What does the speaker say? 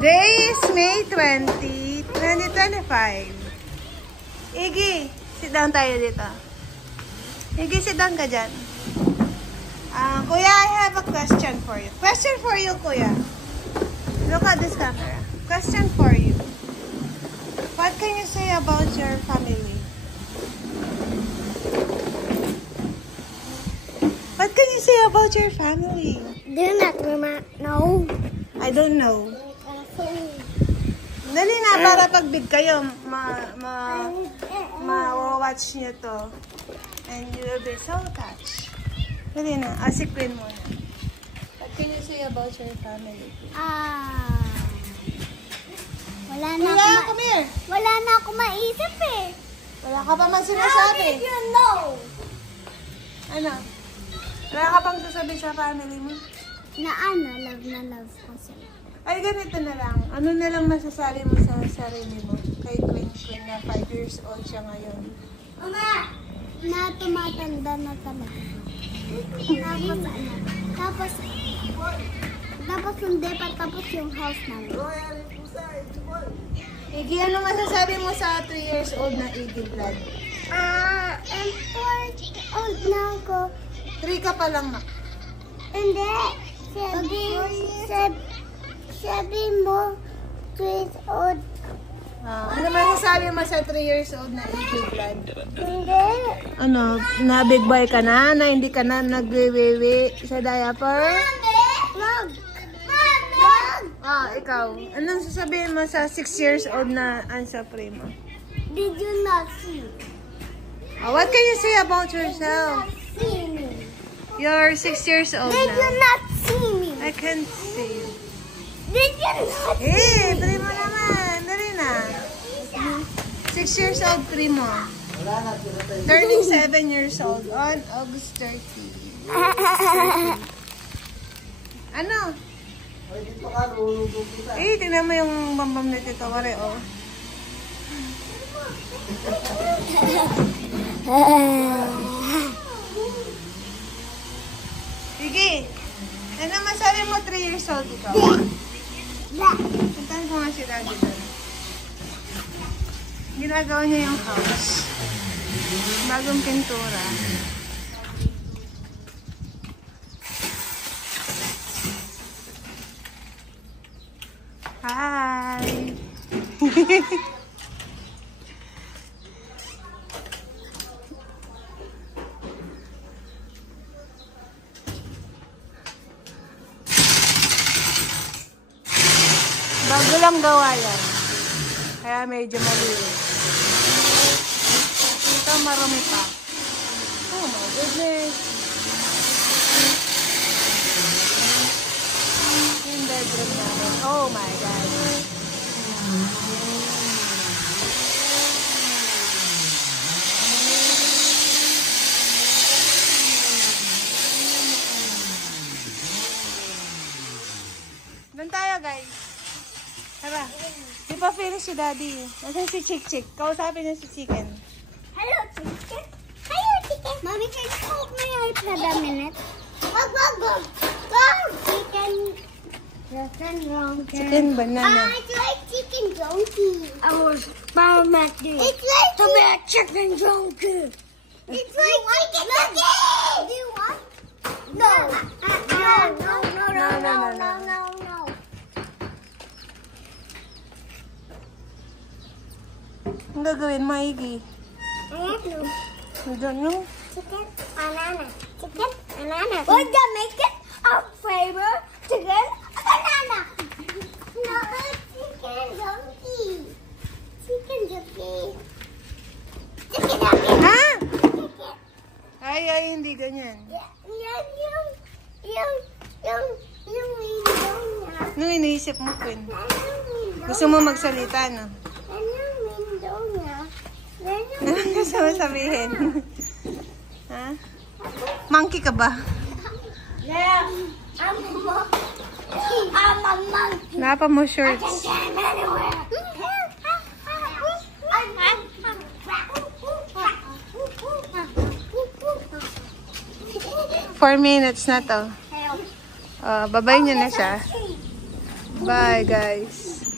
Today is May 20, 2025. Iggy, sit down tayo dito. Iggy, sit down ka dyan. Kuya, I have a question for you. Question for you, Kuya. Look at this camera. Question for you. What can you say about your family? What can you say about your family? Do not know. I don't know. Dali na, para pag big kayo, ma-watch nyo to. And you will be so touched. Dali na, asikwin mo na. What can you say about your family? Wala na ako maisip eh. Wala ka pa man sinasabi. How did you know? Ano? Wala ka pang sasabi sa family mo? Love na love ko sila. Ay, ganito na lang. Ano na lang masasabi mo sa sarili mo? Kay Queen na 5 years old siya ngayon. Mama! Na tumatanda na talaga. Tapos hindi pa tapos yung house namin. Iggy, ano masasabi mo sa 3 years old na Iggy Blood? I'm 4 old na ako. 3 ka pa lang na. Hindi. Sabi mo, 3 years old. Ano masasabi mo sa 3 years old na Iggy Blood? Hindi. Ano, na big boy ka na? Na hindi ka na nagwiwiwi sa diaper? Wag. Ikaw. Anong sasabihin mo sa 6 years old na Ansa Primo? Did you not see? What can you say about yourself? See me. You're 6 years old Did you now. not see me? I can't see you. Did you not see me? Primo naman. Dali na. 6 years old, Primo. Turning 7 years old on August 30. Ano? Tingnan mo yung bambam na Tito Wari, oh. Sige. Ano masabi mo 3 years old ikaw? Puntahan ko nga si Daddy doon. Ginagawa niya yung house. Bagong pintura. Hi! Bago lang gawa yan. Kaya medyo maliit. Ito marumi pa. Oh my goodness. Yung bedroom namin. Oh my God. Doon tayo, guys. Tara. Di pa finish si Daddy. Nasaan si Chick? Kausapin niya si Chicken. Hello, Chicken. Hello, Chicken. Mommy, can you hold my iPad a minute? Wag. Chicken. Chicken donkey. Chicken banana. It's like chicken donkey. I was experimenting. It's like to be a chicken donkey. It's like chicken donkey. Do you want? No. No. Ang gagawin mo, Iggy? I don't know. Chicken banana. We're gonna make it a flavor chicken banana. No, chicken donkey. Ha? Ay, hindi ganyan. Yung window niya. Anong iniisip mo, Queen? Gusto mo magsalita, no? Yung window niya. Anong gusto mo sabihin? Ha? Monkey ka ba? Yeah. I'm a monkey. Napa mo shorts. 4 minutes na to. Babay niyo na siya. Bye, guys.